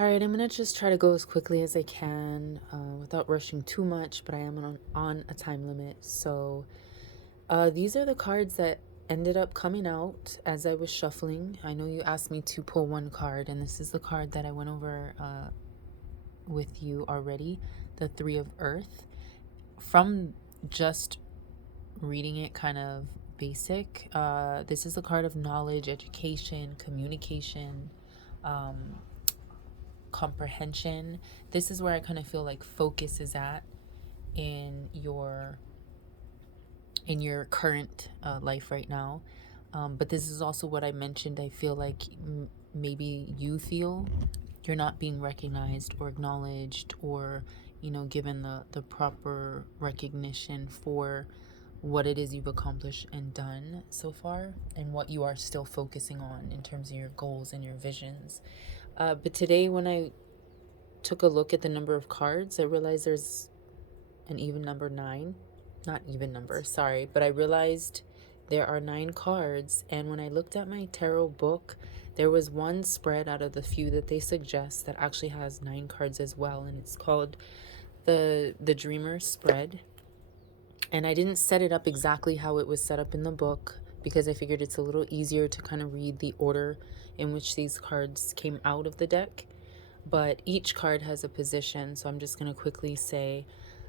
All right, I'm gonna just try to go as quickly as I can without rushing too much, but I am on a time limit. So these are the cards that ended up coming out as I was shuffling. I know you asked me to pull one card, and this is the card that I went over with you already, the Three of Earth. From just reading it kind of basic, this is a card of knowledge, education, communication, comprehension. This is where I kind of feel like focus is at in your current life right now. But this is also what I mentioned. I feel like maybe you feel you're not being recognized or acknowledged, or given the proper recognition for what it is you've accomplished and done so far, and what you are still focusing on in terms of your goals and your visions. But today, when I took a look at the number of cards, I realized there's an even number, 9. Not even number, sorry, but I realized there are 9 cards. And when I looked at my tarot book, there was one spread out of the few that they suggest that actually has 9 cards as well, and it's called the Dreamer's spread. And I didn't set it up exactly how it was set up in the book, because I figured it's a little easier to kind of read the order in which these cards came out of the deck. But each card has a position, so I'm just going to quickly say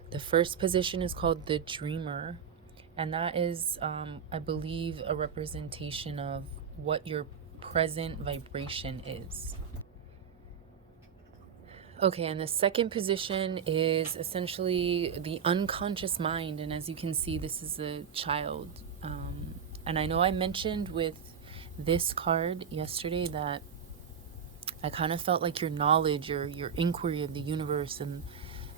the first position is called the Dreamer, and that is, I believe, a representation of what your present vibration is. Okay, and the second position is essentially the unconscious mind, and as you can see, this is a child. And I know I mentioned with this card yesterday that I kind of felt like your knowledge, your inquiry of the universe and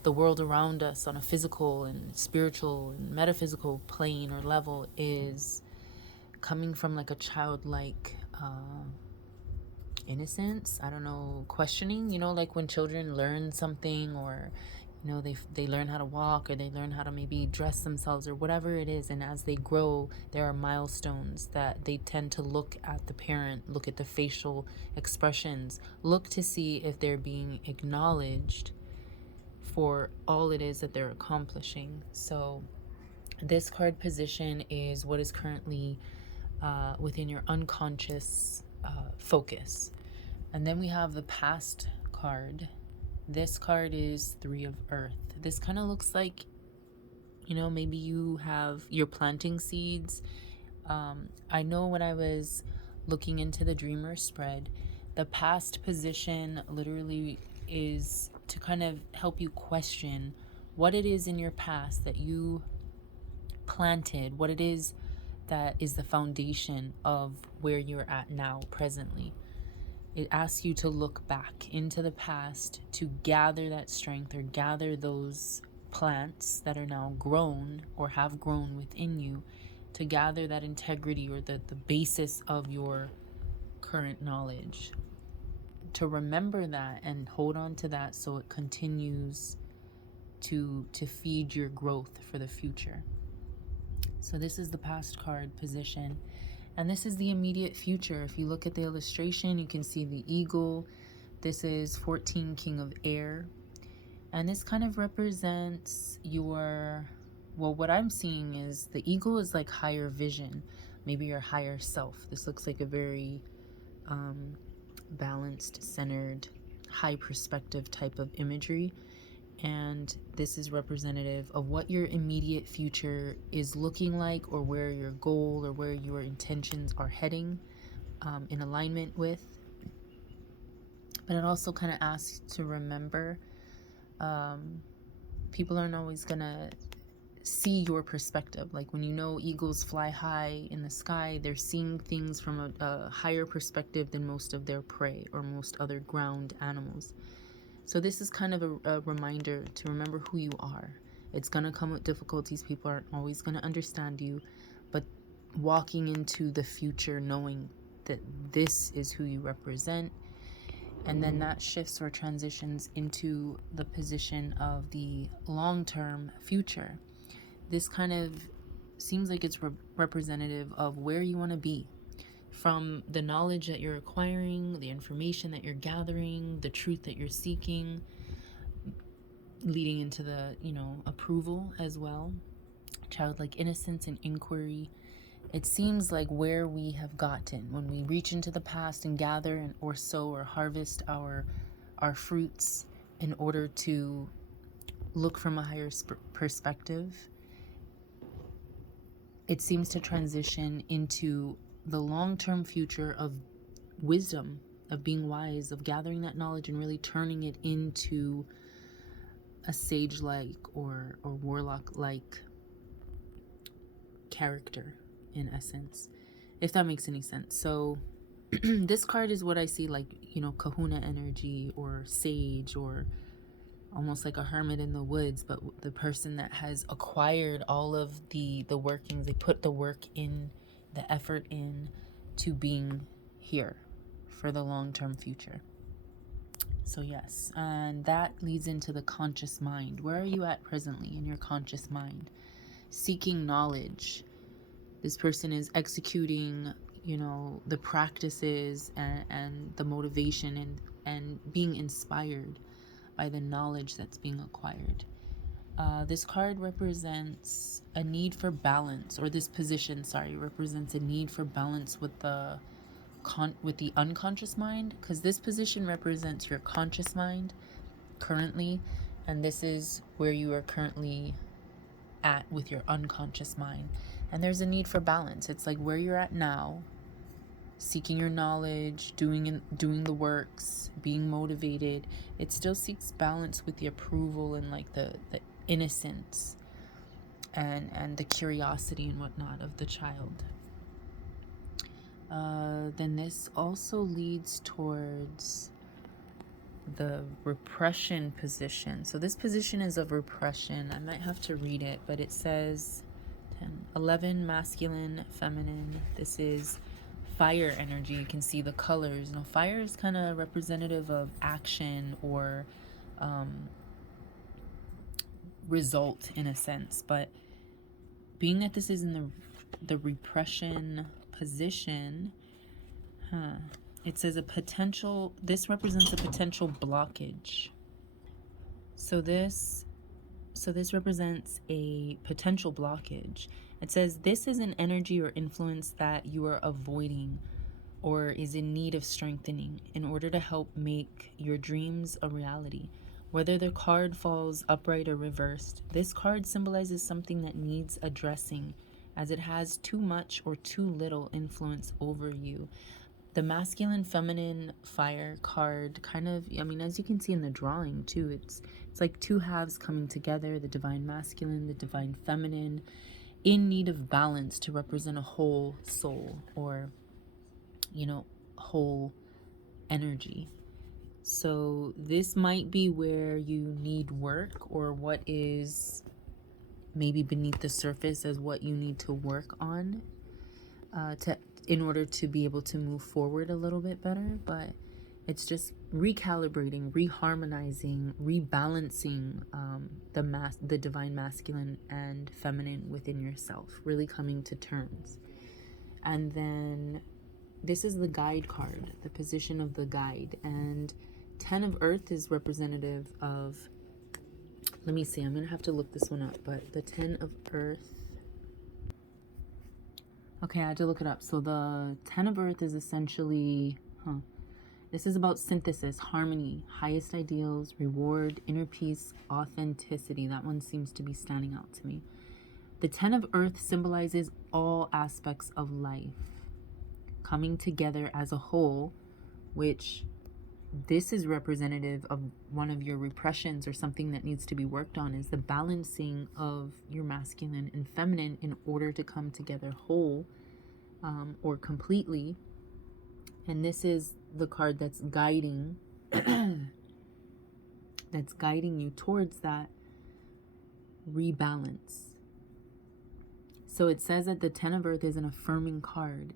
the world around us on a physical and spiritual and metaphysical plane or level is coming from like a childlike innocence. I don't know, questioning, like when children learn something, or they learn how to walk, or they learn how to maybe dress themselves or whatever it is, and as they grow there are milestones that they tend to look at the parent, look at the facial expressions, look to see if they're being acknowledged for all it is that they're accomplishing. So this card position is what is currently within your unconscious focus. And then we have the past card. This card is Three of Earth. This kind of looks like, maybe you're planting seeds. I know when I was looking into the Dreamer spread, the past position literally is to kind of help you question what it is in your past that you planted, what it is that is the foundation of where you're at now, presently. It asks you to look back into the past to gather that strength, or gather those plants that are now grown or have grown within you, to gather that integrity, or the basis of your current knowledge. To remember that and hold on to that so it continues to feed your growth for the future. So this is the past card position. And this is the immediate future. If you look at the illustration, you can see the eagle. This is 14, King of Air. And this kind of represents what I'm seeing is the eagle is like higher vision, maybe your higher self. This looks like a very balanced, centered, high perspective type of imagery. And this is representative of what your immediate future is looking like, or where your goal or where your intentions are heading in alignment with. But it also kind of asks to remember, people aren't always gonna see your perspective. Like when eagles fly high in the sky, they're seeing things from a higher perspective than most of their prey or most other ground animals. So this is kind of a reminder to remember who you are. It's going to come with difficulties. People aren't always going to understand you. But walking into the future knowing that this is who you represent. And then that shifts or transitions into the position of the long-term future. This kind of seems like it's representative of where you want to be. from the knowledge that you're acquiring, the information that you're gathering, the truth that you're seeking, leading into the, approval as well, childlike innocence and inquiry. It seems like where we have gotten when we reach into the past and gather or sow or harvest our fruits in order to look from a higher perspective, it seems to transition into the long-term future of wisdom, of being wise, of gathering that knowledge and really turning it into a sage-like or warlock-like character, in essence, if that makes any sense. So this card is what I see, like, kahuna energy or sage, or almost like a hermit in the woods, but the person that has acquired all of the workings. They put the work in, the effort in to being here for the long-term future. So yes, and that leads into the conscious mind. Where are you at presently in your conscious mind? Seeking knowledge. This person is executing, the practices and the motivation and being inspired by the knowledge that's being acquired. This card represents a need for balance, or this position, represents a need for balance with the unconscious mind, because this position represents your conscious mind currently, and this is where you are currently at with your unconscious mind. And there's a need for balance. It's like where you're at now, seeking your knowledge, doing the works, being motivated. It still seeks balance with the approval and like the innocence and the curiosity and whatnot of the child. Then this also leads towards the repression position. So this position is of repression. I might have to read it, but it says 11, masculine, feminine. This is fire energy. You can see the colors. Fire is kind of representative of action or result in a sense, but being that this is in the repression position, it says this represents a potential blockage. So this represents a potential blockage. It says this is an energy or influence that you are avoiding or is in need of strengthening in order to help make your dreams a reality. Whether the card falls upright or reversed, this card symbolizes something that needs addressing, as it has too much or too little influence over you. The masculine, feminine, fire card kind of, as you can see in the drawing too, it's like two halves coming together, the divine masculine, the divine feminine, in need of balance to represent a whole soul or, whole energy. So this might be where you need work, or what is maybe beneath the surface as what you need to work on in order to be able to move forward a little bit better. But it's just recalibrating, reharmonizing, rebalancing the divine masculine and feminine within yourself, really coming to terms. And then this is the guide card, the position of the guide. And 10 of Earth is representative of, let me see, I'm going to have to look this one up, but the 10 of Earth, okay, I had to look it up. So the 10 of Earth is essentially, this is about synthesis, harmony, highest ideals, reward, inner peace, authenticity. That one seems to be standing out to me. The 10 of Earth symbolizes all aspects of life coming together as a whole, which this is representative of one of your repressions or something that needs to be worked on, is the balancing of your masculine and feminine in order to come together whole or completely. And this is the card that's guiding that's guiding you towards that rebalance. So it says that the 10 of Earth is an affirming card.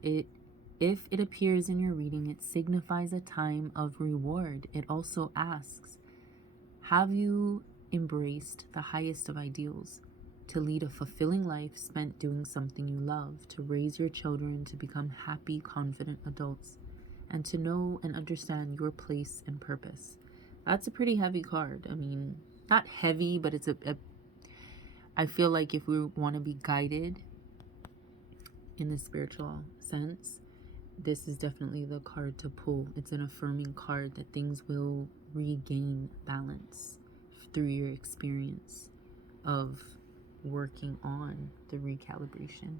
If it appears in your reading, it signifies a time of reward. It also asks, have you embraced the highest of ideals? to lead a fulfilling life spent doing something you love, to raise your children to become happy, confident adults, and to know and understand your place and purpose. That's a pretty heavy card. I mean, not heavy, but it's I feel like if we want to be guided in the spiritual sense, this is definitely the card to pull. It's an affirming card that things will regain balance through your experience of working on the recalibration.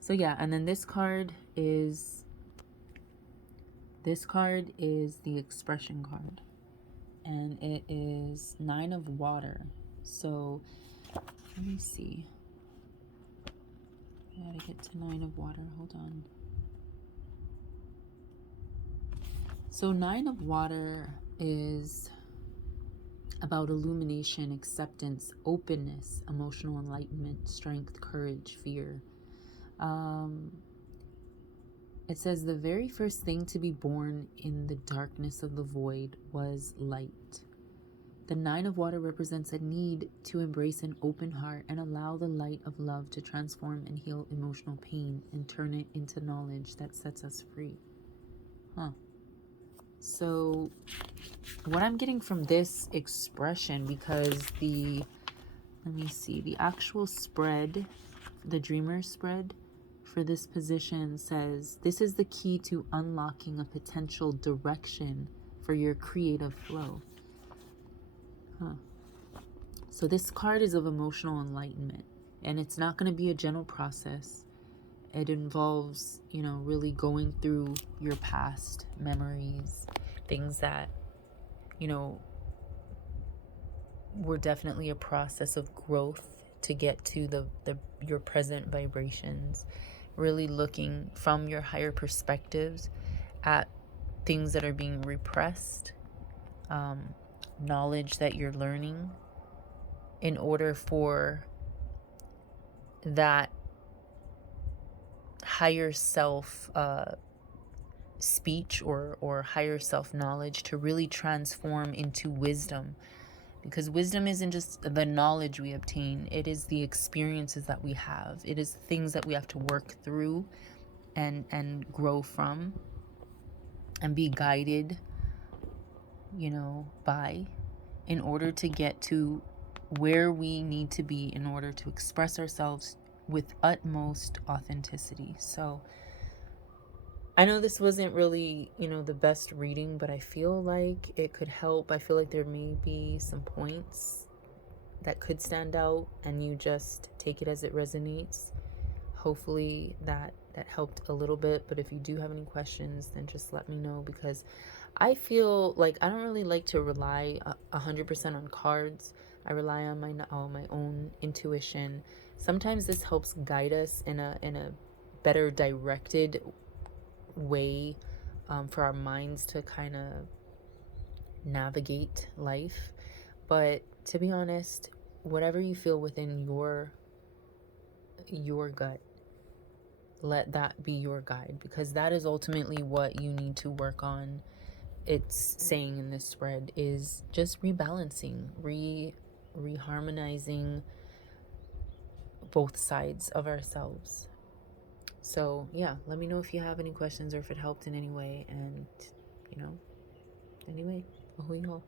So yeah, and then this card is the expression card, and it is 9 of water. So let me see. I gotta get to 9 of water. Hold on. So 9 of water is about illumination, acceptance, openness, emotional enlightenment, strength, courage, fear. It says the very first thing to be born in the darkness of the void was light. The 9 of water represents a need to embrace an open heart and allow the light of love to transform and heal emotional pain and turn it into knowledge that sets us free. So what I'm getting from this expression, because let me see, the actual spread, the Dreamer's spread for this position says, this is the key to unlocking a potential direction for your creative flow. So this card is of emotional enlightenment, and it's not going to be a gentle process. It involves, really going through your past memories, things that, were definitely a process of growth to get to your present vibrations. Really looking from your higher perspectives at things that are being repressed, knowledge that you're learning, in order for that higher self speech or higher self knowledge to really transform into wisdom. Because wisdom isn't just the knowledge we obtain, it is the experiences that we have. It is things that we have to work through and grow from and be guided, by, in order to get to where we need to be in order to express ourselves with utmost authenticity. So I know this wasn't really, the best reading, but I feel like it could help. I feel like there may be some points that could stand out, and you just take it as it resonates. Hopefully that helped a little bit. But if you do have any questions, then just let me know, because I feel like I don't really like to rely 100% on cards. I rely on my own intuition. Sometimes this helps guide us in a better directed way, for our minds to kind of navigate life. But to be honest, whatever you feel within your gut, let that be your guide, because that is ultimately what you need to work on. It's saying in this spread is just rebalancing, reharmonizing both sides of ourselves. So yeah, let me know if you have any questions or if it helped in any way. And anyway, ahui ho.